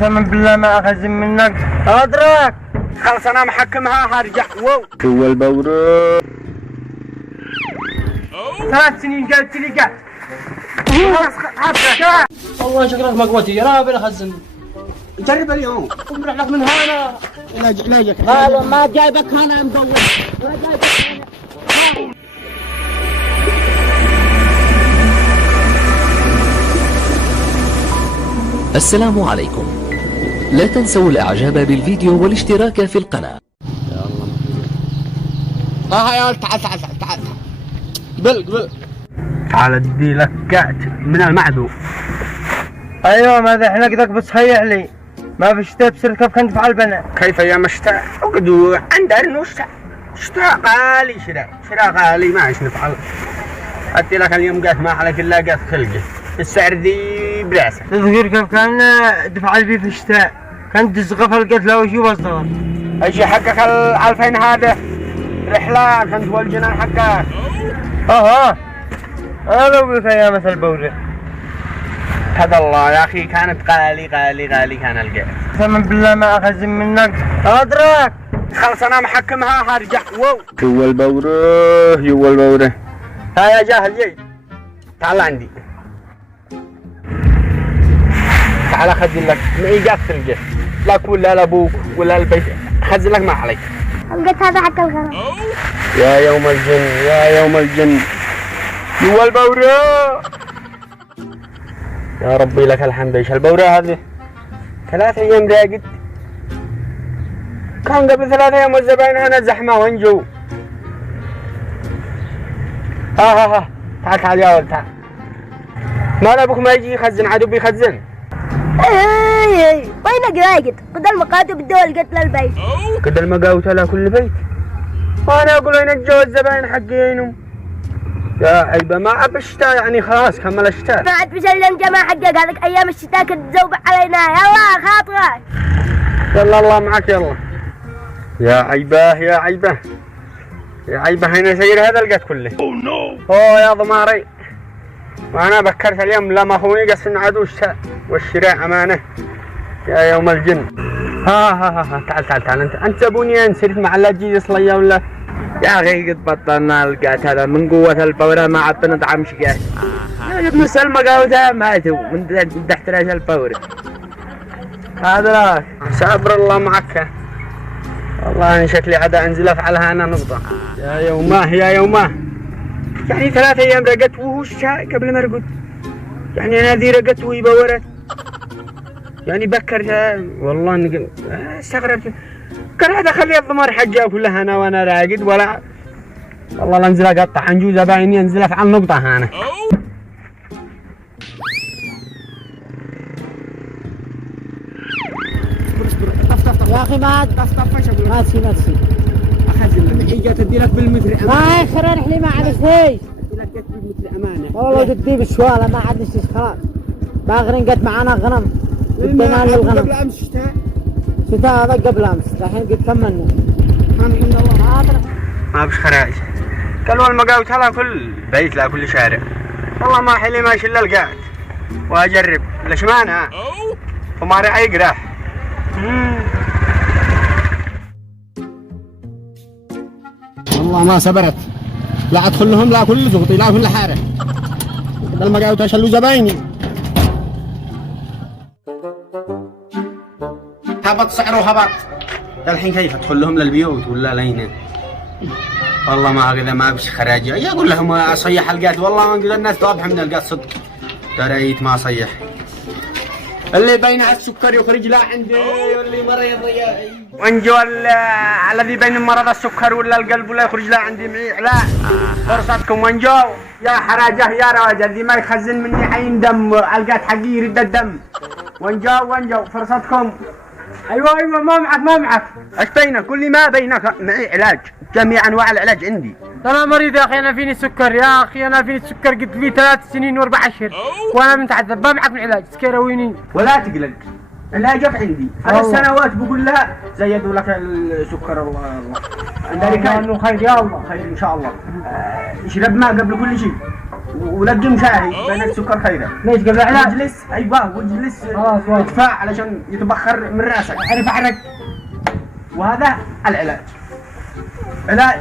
قسما بالله ما اخذ منك ادرك. خلص انا محكمها هرجع. واو هو البورق 3 سنين قالت لي قاعد. والله شكلك ما قوتي انا بنخزن. جرب اليوم امرح لك من هنا. علاجك قالوا ما جايبك هنا مدور. ما جايبك هنا. السلام عليكم. لا تنسوا الاعجاب بالفيديو والاشتراك في القناة. يا تعال تعال تعال تعال قبل تعال ادي لك كعت من المعدو. ايوه ما ذحنك ذاك بتصحيح لي. ما في شتاء بصير كيف كنت تفعل بنا. كيف يا مشتاق اقدو عند ارنو شتاء غالي شراء غالي ما ايش نفعل. ادي لك اليوم قات ما عليك الا قات خلقه السعر ذي براسه. تذكر كيف كان دفع لي في الشتاء كنت تزغف القت له وشو بصدر. ايش حقك 2000 هذا رحله كنت والجنان حقك. هذا اقول لك يا مثل بورق. هذا الله يا اخي كانت غالي كان القيت. قسما بالله ما اخذ منك ادرك. خلص انا محكمها هرجع. واو هو البورق ها يا جاهل جاي تعال عندي. تعال خذ لك معيقات تلقى لك ولا لابوك ولا البيت. خذ لك ما عليك. لقيت هذا حق الغرام. يا يوم الجن هو البورق. يا ربي لك الحمد. ايش البورق هذه 3 ايام راقد. كان قبل 3 ايام والزباين هنا زحمه وانجو. تعال يا ولد تعال. ما ابوك ما يجي يخزن عدو بيخزن. وينك راقد؟ قد المقاتب الدول قتل البيت. قد المقاوت على كل بيت. وانا اقول ينجوا الزباين حقينهم. يا عيبه ما ابى الشتاء يعني خلاص كمل الشتاء. ما عاد بسلم جماعة حقك هذيك ايام الشتاء كنت تزوب علينا. يلا خاطرك. يلا الله معك يلا. يا عيبه هنا سير هذا القت كله. يا ضماري. وانا بكرت اليوم لما اخوي قسم عدو الشتاء والشراء امانه. يا يوم الجن. تعال انت زبوني انت مع اللاجي صليه ولا يا اخي قد بطلنا القات هذا من قوه البورة ما عاد بنطعم شقاه. ابن سلمى قاوتها ماتوا من تحت راس البورة. هذا لا صبر الله معك. والله انا شكلي عدا انزل افعلها انا نقطه. يا يوماه يعني 3 ايام رقت وهو الشاي قبل ما رقد. يعني انا ذي رقت وهي بورت. يعني بكرتها والله اني استغربت. كان هذا خلي الضمار حجه كلها انا وانا راقد ولا والله لا انزل اقطع حنجوز بايني انزل افعل نقطه هنا. يا اخي ما تسي اخذ المعيقه تدي لك بالمتر ما يخرج لي ما عاد شيء. لك بالمتر امانه. والله تدي بالشواله ما عاد نشتي خلاص. باغرين قد معانا غنم. بدنا الغنم قبل امس شتاء هذا قبل امس الحين قد كملنا. الحمد لله ما بش خراج. قالوا المقاوت على كل بيت لا كل شارع. والله ما حلي ماشي الا القاعد واجرب ليش مانع وما راح يقرح. والله ما صبرت لا ادخل لهم لا كل زغطي لا كل حاره. المقاوت شلوا زبايني. هبط سعره هبط. الحين كيف ادخل لهم للبيوت ولا لين؟ والله ما اقدر ما بش خراجه. يقول لهم اصيح القات والله ما انقذ الناس ذابحه من القات صدق. تريت ما اصيح. اللي بين على السكر يخرج لا عندي واللي مريض وانجو الذي بين مرض السكر ولا القلب ولا يخرج لا عندي معي لا. فرصتكم وانجو يا حراجه يا رواجه اللي ما يخزن مني حين دم القات حقي يرد الدم. وانجو فرصتكم. ايوه ما معك ايش بينك؟ قول لي ما بينك. معي علاج جميع انواع العلاج عندي. انا مريض يا اخي. انا فيني سكر يا اخي. انا فيني سكر قلت لي 3 سنين و4 اشهر وانا متعذب. ما معك من علاج سكيرويني ولا تقلق علاجك عندي. 3 سنوات بقول لها زيدوا لك السكر. الله عندك انه خير يا الله خير ان شاء الله. اشرب ماء قبل كل شيء ولقم شاهي بينك سكر خيره. ليش قبل علاج؟ واجلس ايوه واجلس خلاص واجلس. ادفع علشان يتبخر من راسك عرف عرق. وهذا العلاج. علاج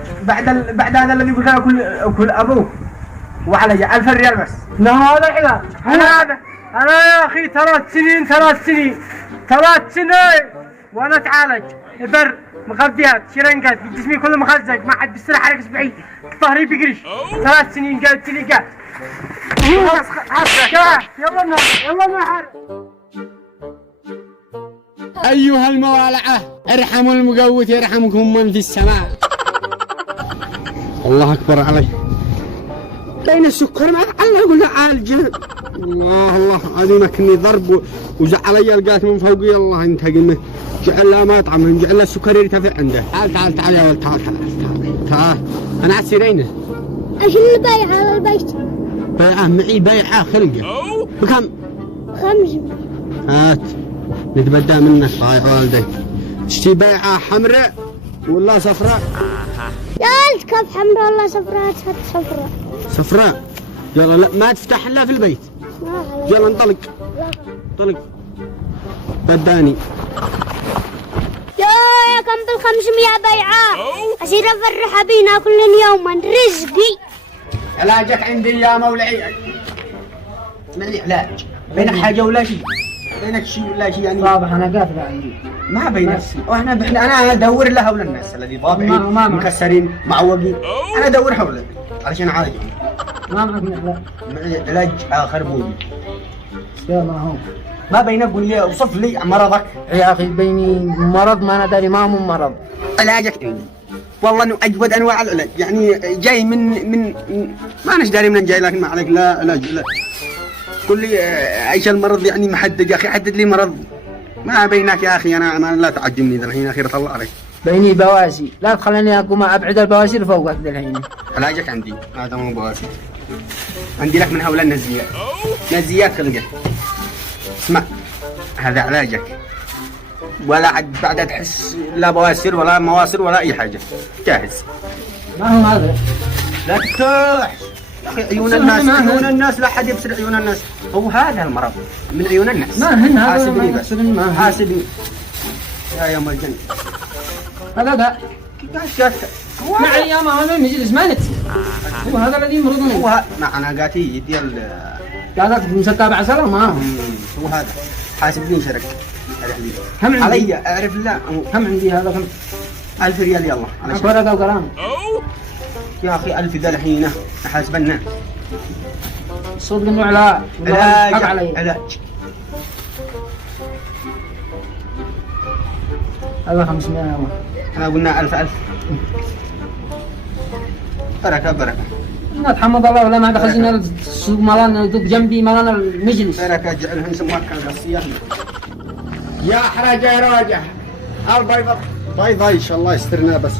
بعد هذا الذي قلت له كل ابوك وعلي 1000 ريال بس. لا هذا علاج. هذا انا يا اخي 3 سنين وانا اتعالج بر مغذيات شرنقات جسمي كله مخزق ما حد بيصير حركه اسبوعي ظهري بيقرش 3 سنين قالت لي قاعد يلا نحر. ايها الموالعه ارحموا المقوت يرحمكم من في السماء. الله اكبر علي. بين السكر ما الله يقول له عالجه. الله هذه مكني ضرب وزعل علي القات من فوقي. الله ينتقم منه. جعل له ما طعم جعل له السكر يرتفع عنده. تعال يا ولد تعال انا على سيرينه. ايش اللي بايع على البيت؟ بيعه معي بيعه خلقه بكم؟ 5. هات نتبدى منك يا والدي. تشتي بيعه حمراء ولا صفراء؟ يا ولد كف حمراء ولا صفراء؟ صفراء. يلا لا ما تفتح الا في البيت. يلا انطلق انطلق. بداني يا كم بال500 بيعة أصير أفرح بينا كل يوما رزقي. علاجك عندي يا مولاي. معي علاج. بينك حاجه ولا شيء؟ بينك شيء ولا شيء يعني؟ واضح انا قافله عندي. ما بينك شيء. واحنا انا ادور له حول الناس الذي ضابعين مكسرين معوقين. انا ادور حوله علشان اعالجهم. ما معك علاج. معي علاج اخر بودي. يا ما هو ما بينك قول لي اوصف لي مرضك. يا اخي بيني مرض ما انا داري ما هو مرض. علاجك عندي والله انه اجود انواع العلاج يعني جاي من ما انا داري من جاي لكن ما عليك لا علاج. قل لي ايش المرض يعني محدد يا اخي حدد لي مرض. ما بينك يا اخي انا لا تعجبني ذا الحين اخير طلع عليك. بيني بواسي لا تخليني اقوم ابعد البواسير فوقك ذا الحين. علاجك عندي هذا مو بواسي. عندي لك من هؤلاء نزيات خلقه. اسمع هذا علاجك ولا عاد بعد تحس لا بواسير ولا مواسير ولا اي حاجه. جاهز. ما هو هذا؟ لا تفتح يا اخي عيون الناس لا حد يبصر عيون الناس. هو هذا المرض من عيون الناس. ما هن هذا حاسبني بس حاسبني يا يوم الجنة. هذا معي يا ما هذا المجلس ما نتي. هو هذا الذي يمرضني. هو انا قاتي يدي قاعد مستابع سلام ما هو هذا. حاسبني شرك هم علي اعرف لا هم عندي هذا كم 1000 ريال يلا على ورقه وقلم. يا اخي 1000 ذا الحين حاسبنا صدق انه علاج علاج. هذا 500 احنا قلنا 1000 بركه. لا تحمد الله ولا ما دخل لنا السوق مالنا ذوق جنبي مالنا المجلس. بركه جعلهم سموك الغصيه. يا حرجه يا راجع البيضة ان شاء الله يسترنا بس.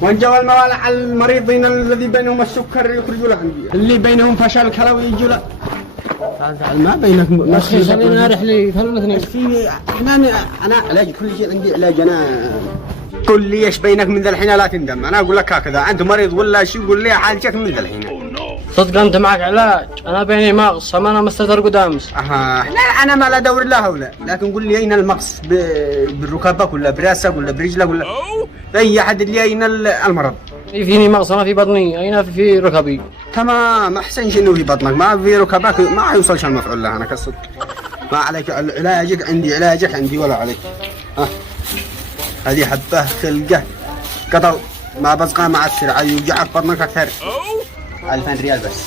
وان جو الموالع المريضين الذي بينهم السكر يخرجوا له عندي. اللي بينهم فشل كلوي يجوا له. ما بينك اخي خلينا رحلي خلونا في انا علاج كل شيء عندي علاج. انا قل لي ايش بينك من ذا الحين لا تندم. انا اقول لك هكذا انت مريض ولا شيء قول لي حالتك من ذا الحين. صدق انت معك علاج. انا بيني مغص ما انا مستدر قدامس. لا انا ما لا ادور لا ولا لكن قل لي اين المغص بالركبك ولا براسك ولا برجلك ولا اي حدد لي اين المرض. فيني مغص انا في بطني اين في ركبي. تمام احسن شيء انه في بطنك ما في ركبك ما حيوصلش المفعول له. انا كالصدق ما عليك علاجك عندي علاجك عندي ولا عليك. هذه حبه خلقه قطر ما بزقى مع السرعه يوجعك بطنك اكثر. 2000 ريال بس.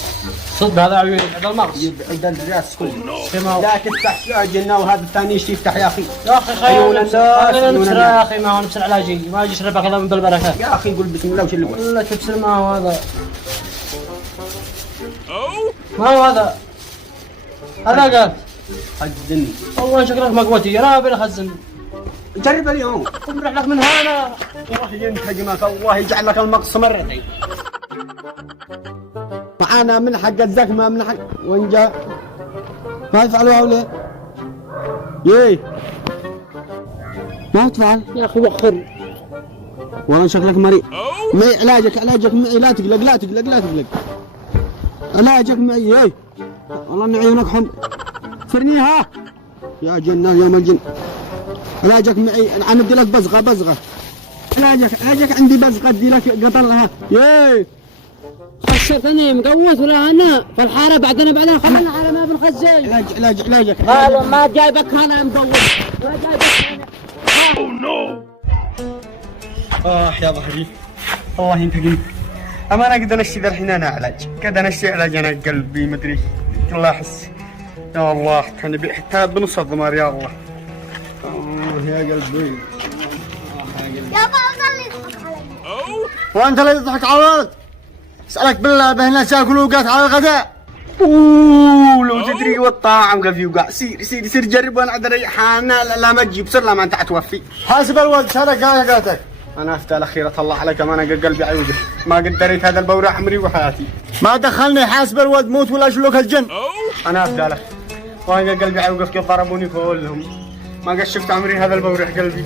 صدق هذا عيون هذا المغص يبعد الراس كله. لا تفتح يا جنة وهذا الثاني ايش يفتح يا اخي. يا اخي خير نبصر يا اخي ما هو نبصر علاجي ما اجي اشرب كذا من بالبركه يا اخي قول بسم الله وش اللي ولا تبصر ما هو هذا. ما هو هذا قال خزني والله شكلك ما قوتي انا بنخزن. جرب اليوم قم روح لك من هنا الله ينتقمك الله يجعل لك المقص مرتين. معانا من حق الزكمة من حق وين جاء ما يفعلوا هؤلاء يي ما تفعل يا اخي وخر والله شكلك مريض. معي علاجك معي لا تقلق علاجك معي اي والله ان عيونك حمر فرنيها يا جنان يوم الجن علاجك معي انا بدي لك بزغه علاجك عندي بزغه ادي لك قطلها ياي خسرتني مقوس ولا انا في الحاره بعدين خلينا على ما بنخزن. علاجك قالوا ما جايبك انا مقوس ما جايبك انا. يا ظهري الله ينتقم. اما انا قد انشي الحين انا علاج قد انشي علاج انا قلبي مدري والله احس يا الله حتى بنص الضمار يا الله. يا قلبي يابا ظل يضحك علي. وانت لا تضحك على الولد اسالك بالله بهنا ياكلوا وقات على الغداء. لو تدري والطاعم قفي وقع سير جرب وانا عاد ريحانه لا ما تجيب سر لا ما انت توفي. حاسب الولد سرق قاعدتك انا افتى الاخيره الله عليك ما انا قلبي عيوده ما قدرت هذا البورة عمري وحياتي. ما دخلني حاسب الولد موت ولا شلوك الجن. انا افتى لك وانا قلبي عيوقف كيف ضربوني كلهم ما قد شفت عمري هذا البورة قلبي.